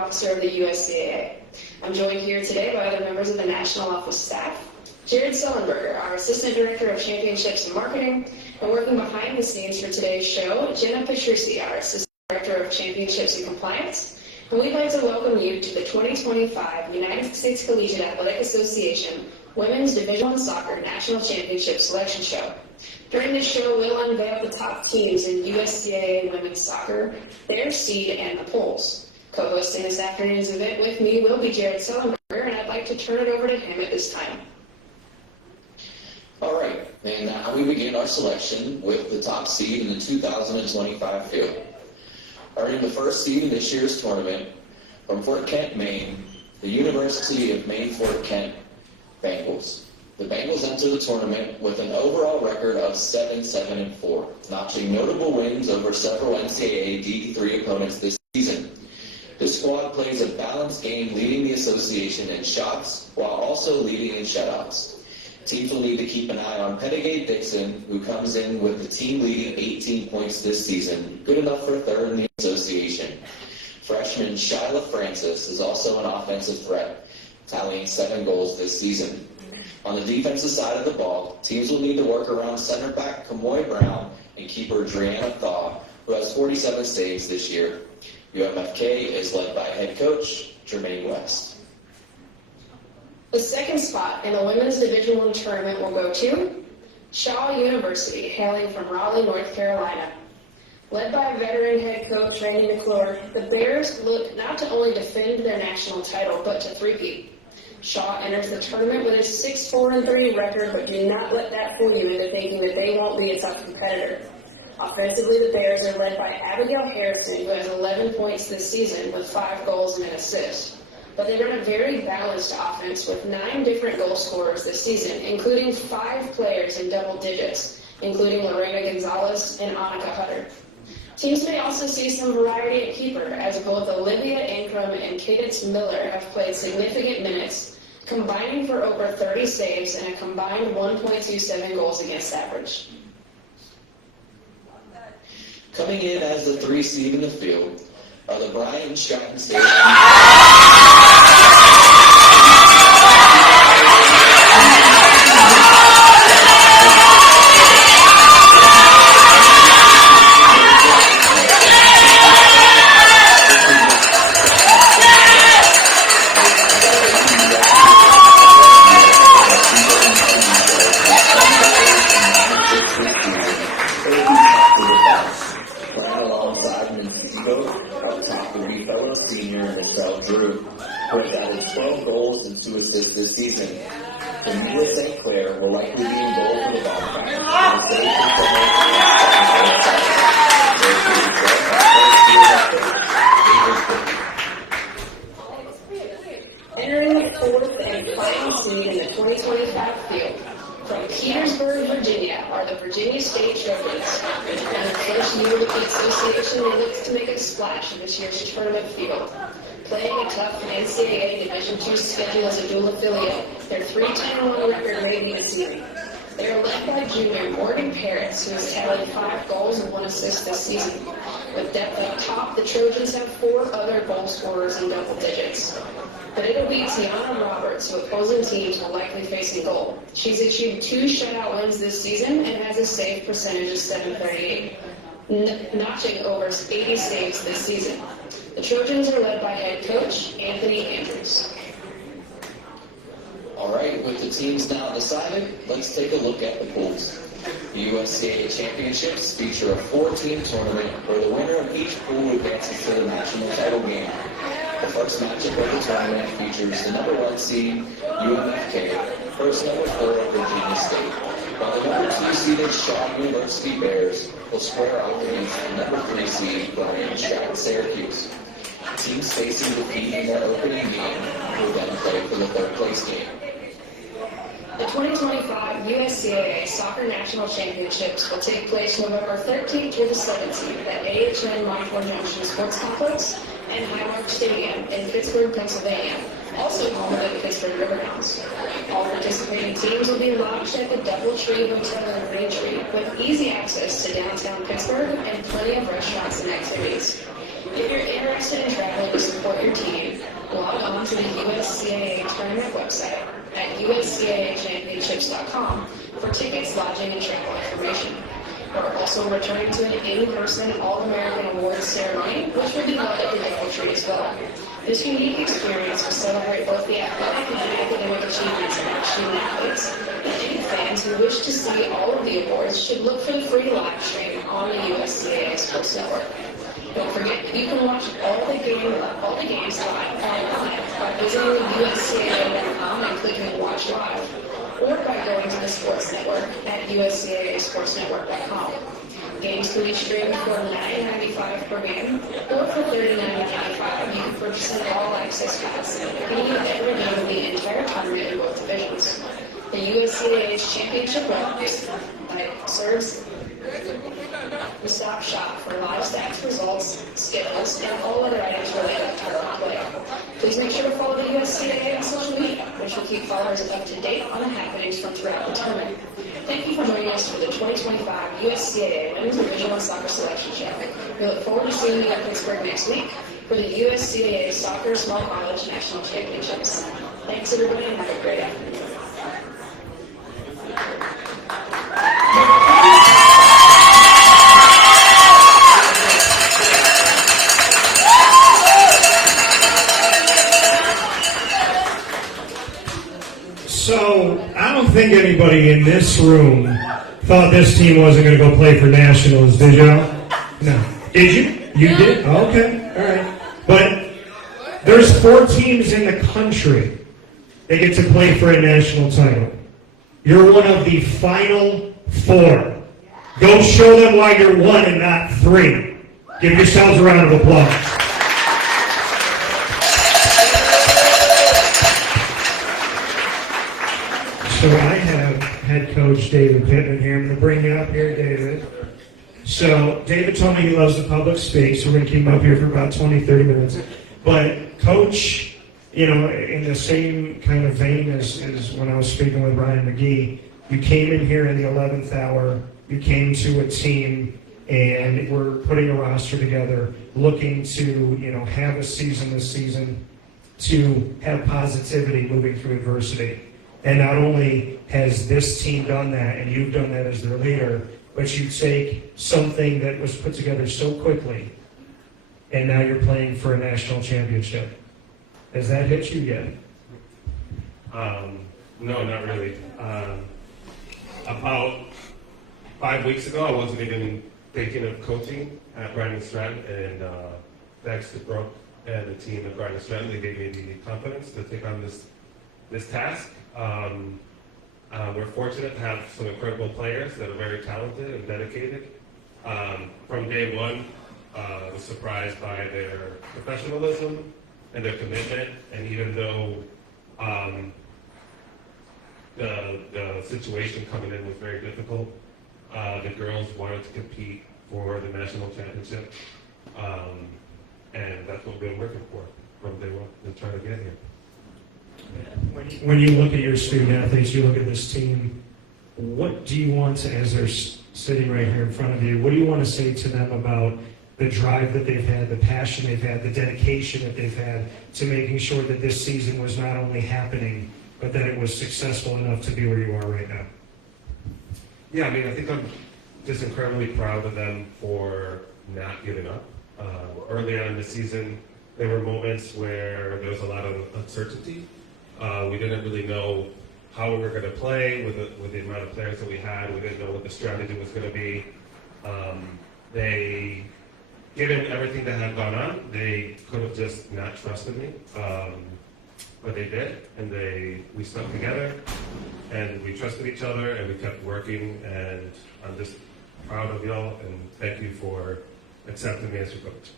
Officer of the USCAA. I'm joined here today by other members of the National Office staff. Jared Sullenberger, our Assistant Director of Championships and Marketing, and working behind the scenes for today's show, Jenna Patrici, our Assistant Director of Championships and Compliance. And we'd like to welcome you to the 2025 United States Collegiate Athletic Association Women's Division I Soccer National Championship Selection Show. During this show, we'll unveil the top teams in USCAA women's soccer, their seed, and the polls. Co-hosting this afternoon's event with me will be Jared Sullenberger, and I'd like to turn it over to him at this time. All right, and now we begin our selection with the top seed in the 2025 field. Earning the first seed in this year's tournament from Fort Kent, Maine, the University of Maine Fort Kent Bengals. The Bengals enter the tournament with an overall record of 7-7-4, notching notable wins over several NCAA D3 opponents this season. The squad plays a balanced game, leading the association in shots while also leading in shutouts. Teams will need to keep an eye on Pettigay Dixon, who comes in with the team leading 18 points this season, good enough for third in the association. Freshman Shyla Francis is also an offensive threat, tallying 7 goals this season. On the defensive side of the ball, teams will need to work around center back Kamoy Brown and keeper Drianna Thaw, who has 47 saves this year. UMFK is led by head coach Jermaine West. The second spot in the Women's Division I tournament will go to Shaw University, hailing from Raleigh, North Carolina. Led by veteran head coach Randy McClure, the Bears look not to only defend their national title, but to three-peat. Shaw enters the tournament with a 6-4-3 record, but do not let that fool you into thinking that they won't be a tough competitor. Offensively, the Bears are led by Abigail Harrison, who has 11 points this season with 5 goals and an assist. But they run a very balanced offense with 9 different goal scorers this season, including 5 players in double digits, including Lorena Gonzalez and Annika Hutter. Teams may also see some variety at keeper, as both Olivia Ingram and Cadence Miller have played significant minutes, combining for over 30 saves and a combined 1.27 goals against average. Coming in as the 3 seed in the field are the Bryant Stratton College. Who has added 12 goals and 2 assists this season. Camila St. Clair will likely be in goal for the Bobcats. Entering the 4th and final seed in the 2025 field, from Petersburg, Virginia, are the Virginia State Trojans. And the first year with the association, they look to make a splash in this year's tournament field. Playing a tough NCAA Division II schedule as a dual affiliate, their 3-10-1 record may be deceiving. They are led by junior Morgan Parris, who has tallied 5 goals and 1 assist this season. With depth up top, the Trojans have 4 other goal scorers in double digits. But it'll be Tiana Roberts, who opposing teams will likely face in goal. She's achieved 2 shutout wins this season and has a save percentage of .738, notching over 80 saves this season. The Trojans are led by head coach Anthony Andrews. All right, with the teams now decided, let's take a look at the pools. The USCAA Championships feature a 4-team tournament where the winner of each pool advances to the national title game. The first matchup of the tournament features the number 1 seed, UMFK, versus number 4 Virginia State, while the number 2 seeded Shaw University Bears will square off against the number 3 seed, Bryant Stratton Syracuse. Teams facing defeat in their opening game will then play for the 3rd place game. The 2025 USCAA Soccer National Championships will take place November 13th through the 17th at AHN Montfort Junction Sports Complex and Highmark Stadium in Pittsburgh, Pennsylvania, also home of the Pittsburgh Riverhounds. All participating teams will be lodged at the Doubletree Hotel in Braintree with easy access to downtown Pittsburgh and plenty of restaurants and activities. If you're interested in traveling to support your team, to the USCAA tournament website at uscaachampionships.com for tickets, lodging, and travel information. We're also returning to an in-person All-American Awards ceremony, which will be held at the Nickel Tree as well. This unique experience will celebrate both the athletic and academic achievements of our student athletes. Any fans who wish to see all of the awards should look for the free live stream on the USCAA Sports Network. Don't forget, you can watch all the games live online by visiting USCAA.com and clicking Watch Live, or by going to the Sports Network at USCAASportsNetwork.com. Games can be streamed for $9.95 per game, or for $39.95 you can purchase an all-access pass, meaning every game of the entire tournament in both divisions. The USCAA's championship runners serves the stop shop for live stats, results, schedules, and all other items related to tournament play. Please make sure to follow the USCAA on social media, which will keep followers up to date on the happenings from throughout the tournament. Thank you for joining us for the 2025 USCAA Women's Division I Soccer Selection Show. We look forward to seeing you in Pittsburgh next week for the USCAA Soccer Small College National Championships. Thanks, everybody, and have a great afternoon. So, I don't think anybody in this room thought this team wasn't going to go play for nationals, did y'all? No. Did you? You did? Okay. All right. But there's 4 teams in the country that get to play for a national title. You're one of the final 4. Go show them why you're 1 and not 3. Give yourselves a round of applause. So I have head coach David Pittman here. I'm going to bring you up here, David. So David told me he loves the public space, so we're going to keep him up here for about 20, 30 minutes. But Coach, in the same kind of vein as when I was speaking with Ryan McGee, you came in here in the 11th hour, you came to a team, and we're putting a roster together, looking to, have a season this season, to have positivity moving through adversity. And not only has this team done that, and you've done that as their leader, but you take something that was put together so quickly, and now you're playing for a national championship. Has that hit you yet? No, not really. About 5 weeks ago, I wasn't even thinking of coaching at Bryant Stratton, and thanks to Brooke and the team at Bryant Stratton, they gave me the confidence to take on this task. We're fortunate to have some incredible players that are very talented and dedicated. From day one, I was surprised by their professionalism and their commitment, and even though the situation coming in was very difficult, the girls wanted to compete for the national championship, and that's what we've been working for from day one to try to get here. When you look at your student athletes, you look at this team, what do you want to, as they're sitting right here in front of you, what do you want to say to them about the drive that they've had, the passion they've had, the dedication that they've had to making sure that this season was not only happening, but that it was successful enough to be where you are right now? Yeah, I think I'm just incredibly proud of them for not giving up. Early on in the season, there were moments where there was a lot of uncertainty. We didn't really know how we were going to play with the amount of players that we had. We didn't know what the strategy was going to be. Given everything that had gone on, they could have just not trusted me, but they did, and we stuck together, and we trusted each other, and we kept working, and I'm just proud of y'all, and thank you for accepting me as your coach.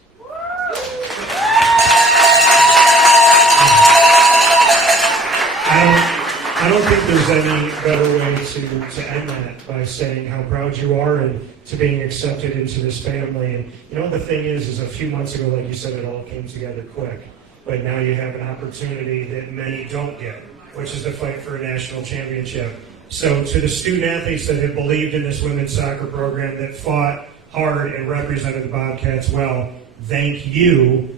I don't think there's any better way to end that by saying how proud you are and to being accepted into this family. And the thing is a few months ago, like you said, it all came together quick. But now you have an opportunity that many don't get, which is to fight for a national championship. So to the student athletes that have believed in this women's soccer program, that fought hard and represented the Bobcats well, thank you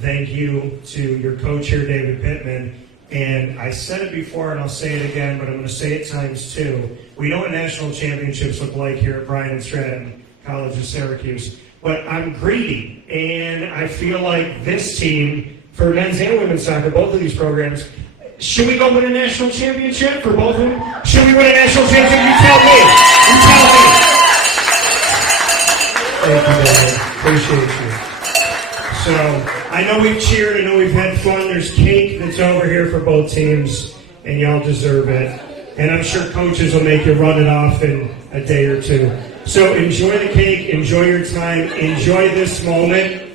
thank you to your coach here, David Pittman. And I said it before, and I'll say it again, but I'm going to say it times two. We know what national championships look like here at Bryant Stratton College of Syracuse. But I'm greedy, and I feel like this team, for men's and women's soccer, both of these programs, should we go win a national championship for both of them? Should we win a national championship? You tell me. You tell me. Thank you, Dad. Appreciate you. So, I know we've cheered, I know we've had fun. There's cake that's over here for both teams, and y'all deserve it. And I'm sure coaches will make you run it off in a day or two. So enjoy the cake, enjoy your time, enjoy this moment.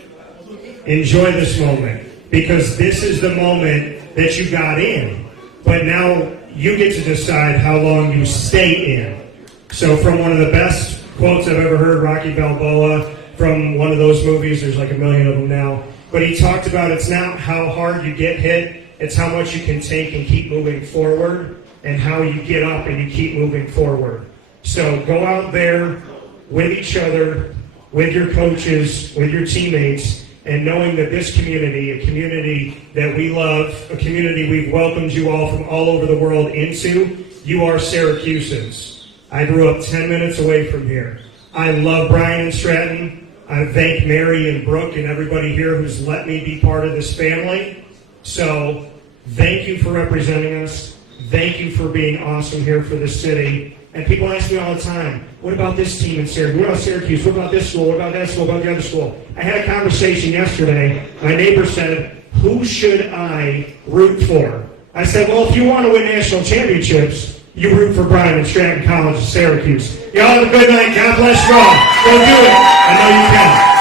Enjoy this moment. Because this is the moment that you got in. But now you get to decide how long you stay in. So from one of the best quotes I've ever heard, Rocky Balboa, from one of those movies, there's like a million of them now, but he talked about it's not how hard you get hit, it's how much you can take and keep moving forward, and how you get up and you keep moving forward. So go out there with each other, with your coaches, with your teammates, and knowing that this community, a community that we love, a community we've welcomed you all from all over the world into, you are Syracusans. I grew up 10 minutes away from here. I love Bryant Stratton. I thank Mary and Brooke and everybody here who's let me be part of this family. So thank you for representing us. Thank you for being awesome here for the city. And people ask me all the time, what about this team in Syracuse? What about Syracuse? What about this school? What about that school? What about the other school? I had a conversation yesterday. My neighbor said, who should I root for? I said, well, if you want to win national championships, you root for Bryant Stratton College of Syracuse. Y'all have a good night. God bless you all. Go do it. I know you can.